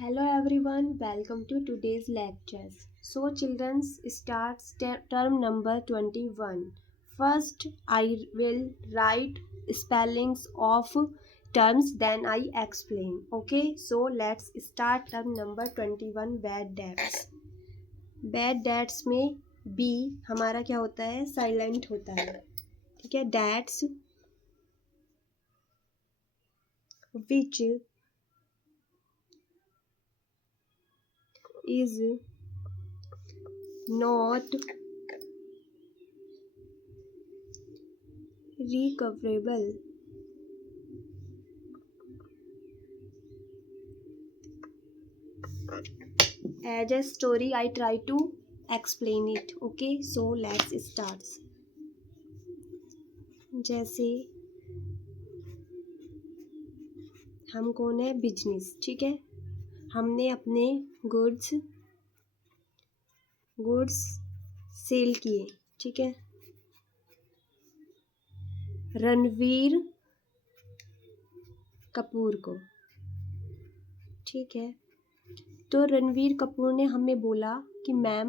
Hello everyone, welcome to today's lectures. So children starts term number 21. First I will write spellings of terms, then I explain. Okay, so let's start term number 21, bad debts. Bad debts में B हमारा क्या होता है, silent होता है. ठीक है, debts which is not recoverable. As a story I try to explain it. Okay, so let's start. जैसे हम कौन है, बिजनेस. ठीक है, हमने अपने गुड्स सेल किए. ठीक है, रणवीर कपूर को. ठीक है, तो रणवीर कपूर ने हमें बोला कि ma'am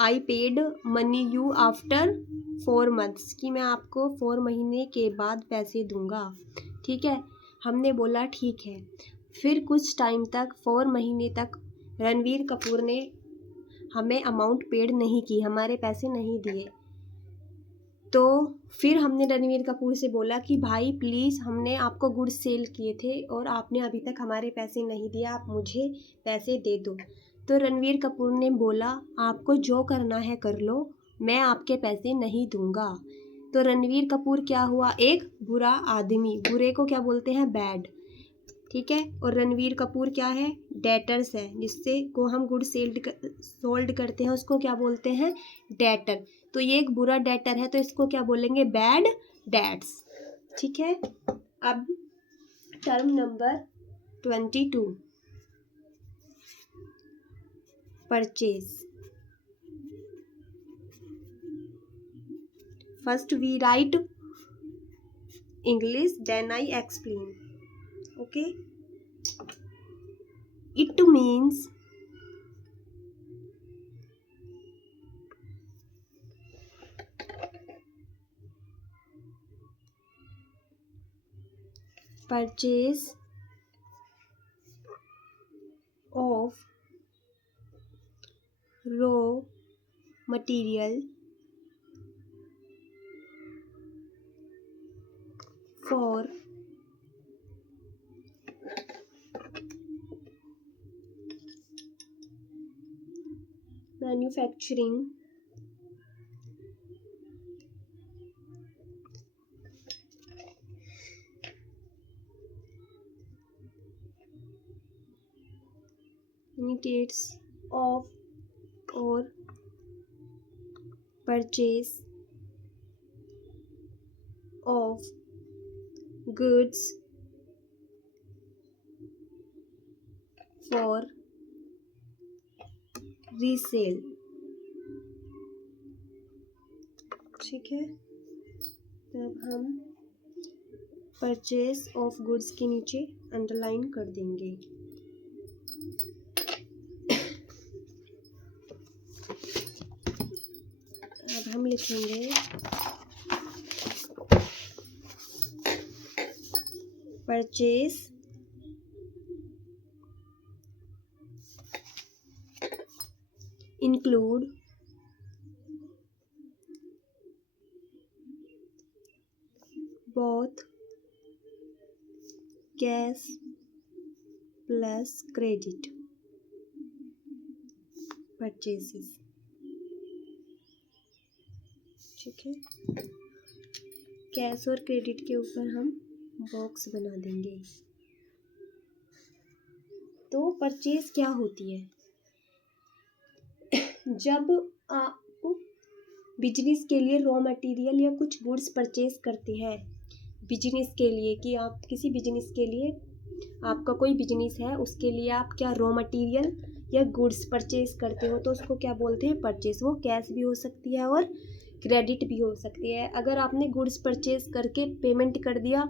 I paid money you after 4 months, कि मैं आपको 4 महीने के बाद पैसे दूंगा. ठीक है, हमने बोला ठीक है. फिर कुछ टाइम तक 4 महीने तक रणवीर कपूर ने हमें अमाउंट पेड नहीं की, हमारे पैसे नहीं दिए. तो फिर हमने रणवीर कपूर से बोला कि भाई प्लीज़, हमने आपको गुड्स सेल किए थे और आपने अभी तक हमारे पैसे नहीं दिए, आप मुझे पैसे दे दो. तो रणवीर कपूर ने बोला आपको जो करना है कर लो, मैं आपके पैसे नहीं दूंगा. तो रणवीर कपूर क्या हुआ, एक बुरा आदमी. बुरे को क्या बोलते हैं, बैड. ठीक है, और रणवीर कपूर क्या है, डेटर्स है. जिससे को हम गुड सोल्ड करते हैं उसको क्या बोलते हैं, डेटर. तो ये एक बुरा डेटर है, तो इसको क्या बोलेंगे, बैड डेट्स. ठीक है, अब term number 22, purchase. First we write English, then I explain. Okay, it means purchase of raw material for manufacturing units of or purchase of goods for resale. ठीक है, तब हम परचेज ऑफ गुड्स के नीचे underline कर देंगे. अब हम लिखेंगे purchase include both cash plus credit purchases. ठीक है, कैश और क्रेडिट के ऊपर हम बॉक्स बना देंगे. तो परचेज क्या होती है, जब आप बिजनेस के लिए रॉ मटेरियल या कुछ गुड्स परचेज करते हैं, बिजनेस के लिए, कि आप किसी बिजनेस के लिए, आपका कोई बिजनेस है उसके लिए आप क्या रॉ मटेरियल या गुड्स परचेज करते हो, तो उसको क्या बोलते हैं, परचेज. वो कैश भी हो सकती है और क्रेडिट भी हो सकती है. अगर आपने गुड्स परचेज करके पेमेंट कर दिया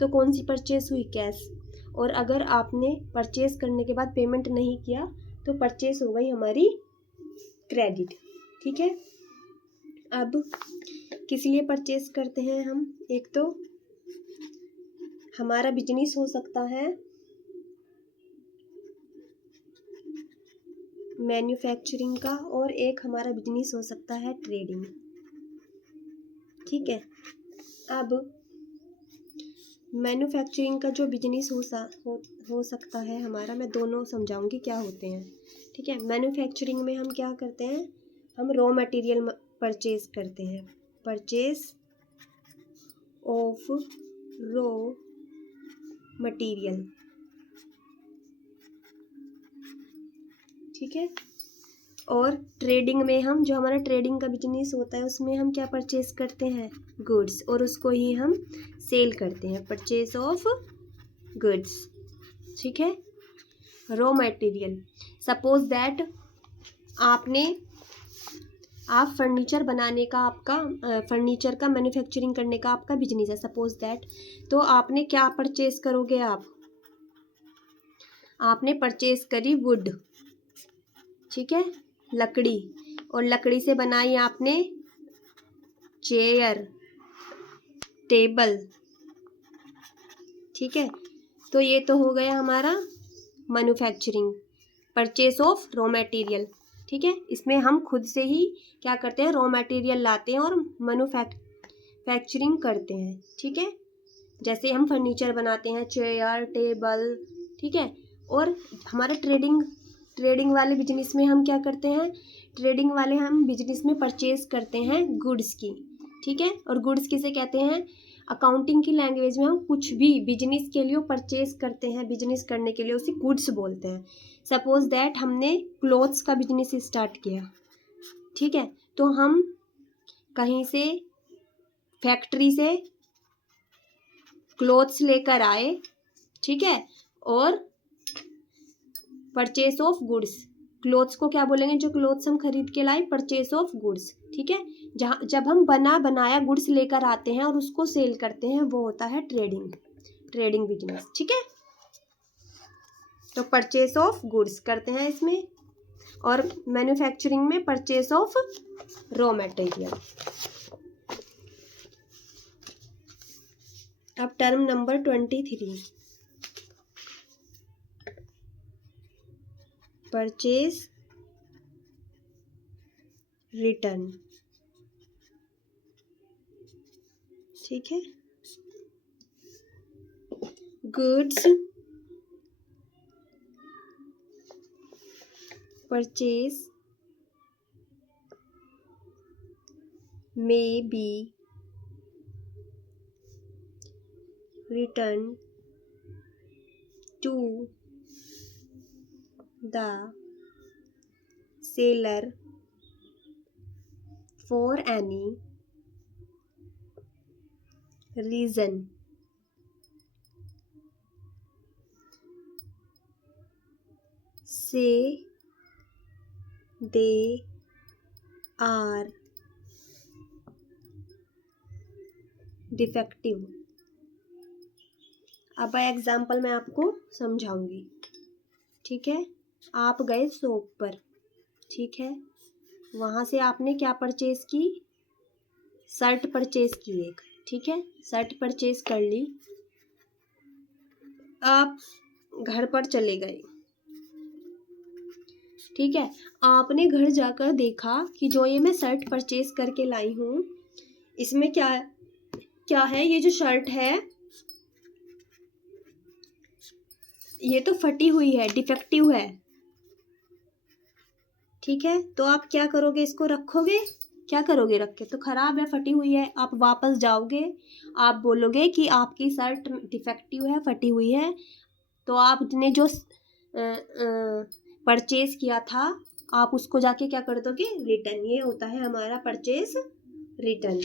तो कौन सी परचेज हुई, कैश. और अगर आपने परचेस करने के बाद पेमेंट नहीं किया तो परचेस हो गई हमारी क्रेडिट। ठीक है, अब किस लिए परचेस करते हैं हम? एक तो हमारा बिजनेस हो सकता है मैन्युफैक्चरिंग का, और एक हमारा बिजनेस हो सकता है ट्रेडिंग। ठीक है, अब मैन्युफैक्चरिंग का जो बिजनेस हो सकता है हमारा, मैं दोनों समझाऊंगी क्या होते हैं। ठीक है, मैन्युफैक्चरिंग में हम क्या करते हैं, हम रॉ मटेरियल परचेज करते हैं, परचेज ऑफ रॉ मटेरियल। ठीक है, और ट्रेडिंग में हम, जो हमारा ट्रेडिंग का बिजनेस होता है उसमें हम क्या परचेज करते हैं, गुड्स, और उसको ही हम सेल करते हैं, परचेज ऑफ गुड्स। ठीक है, रॉ मटेरियल। सपोज दैट आप फर्नीचर बनाने का, आपका फर्नीचर का मैन्युफैक्चरिंग करने का आपका बिजनेस है, सपोज दैट, तो आपने क्या परचेज करोगे, आपने परचेज करी वुड। ठीक है, लकड़ी, और लकड़ी से बनाई आपने चेयर, टेबल। ठीक है, तो ये तो हो गया हमारा manufacturing, purchase of raw material. ठीक है, इसमें हम खुद से ही क्या करते हैं, रॉ मटेरियल लाते हैं और मैन्युफैक्चरिंग करते हैं। ठीक है, जैसे हम फर्नीचर बनाते हैं, चेयर, टेबल। ठीक है, और हमारा ट्रेडिंग वाले बिजनेस में हम क्या करते हैं, ट्रेडिंग वाले हम बिजनेस में परचेज करते हैं गुड्स की। ठीक है, और गुड्स किसे कहते हैं, अकाउंटिंग की लैंग्वेज में हम कुछ भी बिजनेस के लिए परचेज करते हैं, बिजनेस करने के लिए उसे गुड्स बोलते हैं। सपोज दैट हमने क्लोथ्स का बिजनेस स्टार्ट किया। ठीक है, तो हम कहीं से फैक्ट्री से क्लोथ्स लेकर आए। ठीक है, और परचेस ऑफ गुड्स, क्लोथ्स को क्या बोलेंगे, जो क्लोथ्स हम खरीद के लाए, परचेस ऑफ गुड्स। ठीक है, जब हम बनाया गुड्स लेकर आते हैं और उसको सेल करते हैं, वो होता है ट्रेडिंग बिजनेस। ठीक है, तो परचेस ऑफ गुड्स करते हैं इसमें, और मैन्युफैक्चरिंग में परचेस ऑफ रॉ मटेरियल। अब टर्म नंबर 23, परचेज रिटर्न। ठीक है, goods purchase may be returned to the seller for any reason say they are defective. अब एग्जाम्पल मैं आपको समझाऊंगी। ठीक है, आप गए शॉप पर। ठीक है, वहाँ से आपने क्या परचेज की, शर्ट परचेज की एक। ठीक है, शर्ट परचेज कर ली, आप घर पर चले गए। ठीक है, आपने घर जाकर देखा कि जो ये मैं शर्ट परचेज करके लाई हूँ, इसमें क्या है, ये जो शर्ट है ये तो फटी हुई है, डिफेक्टिव है। ठीक है, तो आप क्या करोगे, इसको रखोगे, क्या करोगे रख के, तो खराब है, फटी हुई है, आप वापस जाओगे, आप बोलोगे कि आपकी शर्ट डिफेक्टिव है, फटी हुई है। तो आपने जो परचेज किया था, आप उसको जाके क्या कर दोगे, रिटर्न। ये होता है हमारा परचेज रिटर्न।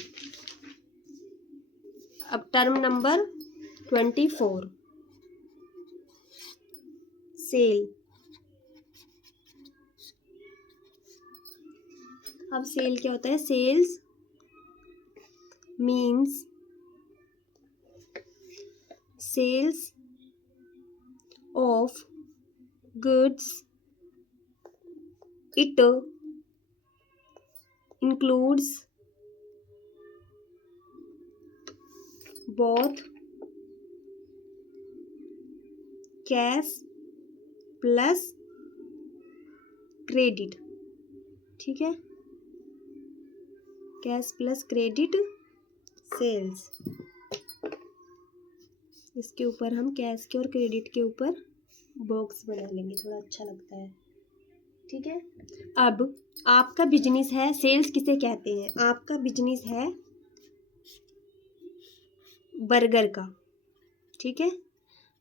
अब टर्म नंबर 24, सेल। अब सेल क्या होता है, sales means of goods. It includes both cash plus credit, ठीक है, कैश प्लस क्रेडिट सेल्स। इसके ऊपर हम कैश के और क्रेडिट के ऊपर बॉक्स बना लेंगे, थोड़ा अच्छा लगता है, ठीक है। अब आपका बिजनेस है, सेल्स किसे कहते हैं, आपका बिजनेस है बर्गर का, ठीक है,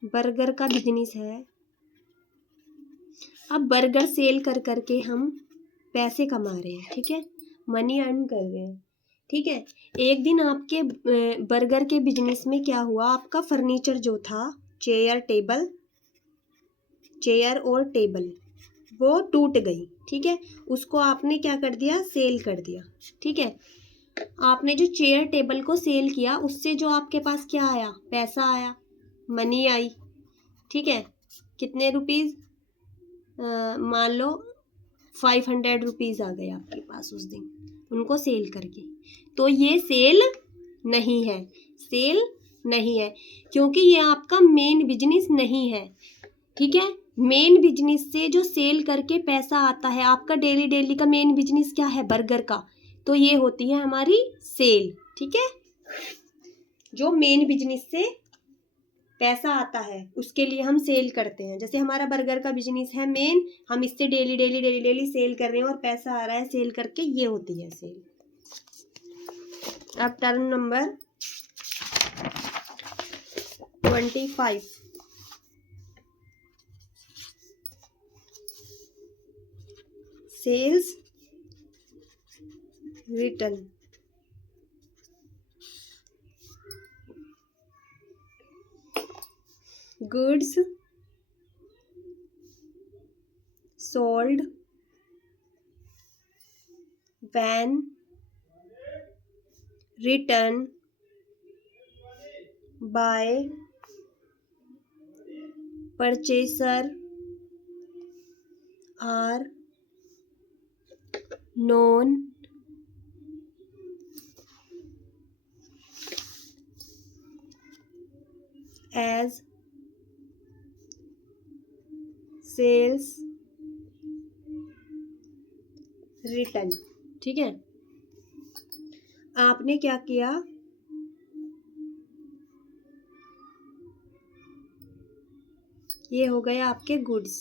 बर्गर का बिजनेस है। अब बर्गर सेल कर करके हम पैसे कमा रहे हैं, ठीक है, मनी अर्न कर रहे हैं, ठीक है। एक दिन आपके बर्गर के बिजनेस में क्या हुआ, आपका फर्नीचर जो था, चेयर और टेबल वो टूट गई, ठीक है, उसको आपने क्या कर दिया, सेल कर दिया, ठीक है। आपने जो चेयर टेबल को सेल किया उससे जो आपके पास क्या आया, पैसा आया, मनी आई, ठीक है। कितने रुपीज़, मान लो 500 रुपीज़ आ गए आपके पास उस दिन उनको सेल करके। तो ये सेल नहीं है, सेल नहीं है, क्योंकि ये आपका मेन बिजनेस नहीं है, ठीक है। मेन बिजनेस से जो सेल करके पैसा आता है, आपका डेली डेली का मेन बिजनेस क्या है, बर्गर का, तो ये होती है हमारी सेल, ठीक है। जो मेन बिजनेस से पैसा आता है उसके लिए हम सेल करते हैं। जैसे हमारा बर्गर का बिजनेस है मेन, हम इससे daily daily daily daily cell कर रहे हैं और पैसा आ रहा है सेल करके, ये होती है सेल। अब turn number 25, sales return. Goods sold when returned by purchaser are known as sales return, ठीक है। आपने क्या किया, ये हो गए आपके गुड्स,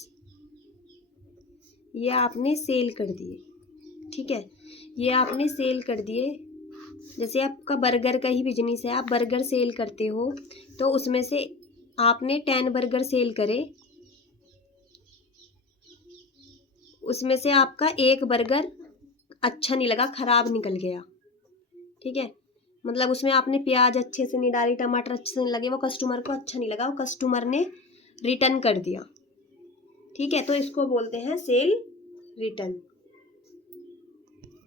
ये आपने सेल कर दिए, ठीक है, ये आपने सेल कर दिए। जैसे आपका बर्गर का ही बिजनेस है, आप बर्गर सेल करते हो, तो उसमें से आपने 10 बर्गर सेल करे, उसमें से आपका एक बर्गर अच्छा नहीं लगा, खराब निकल गया, ठीक है, मतलब उसमें आपने प्याज अच्छे से नहीं डाली, टमाटर अच्छे से नहीं लगे, वो कस्टमर को अच्छा नहीं लगा, वो कस्टमर ने रिटर्न कर दिया, ठीक है, तो इसको बोलते हैं सेल रिटर्न।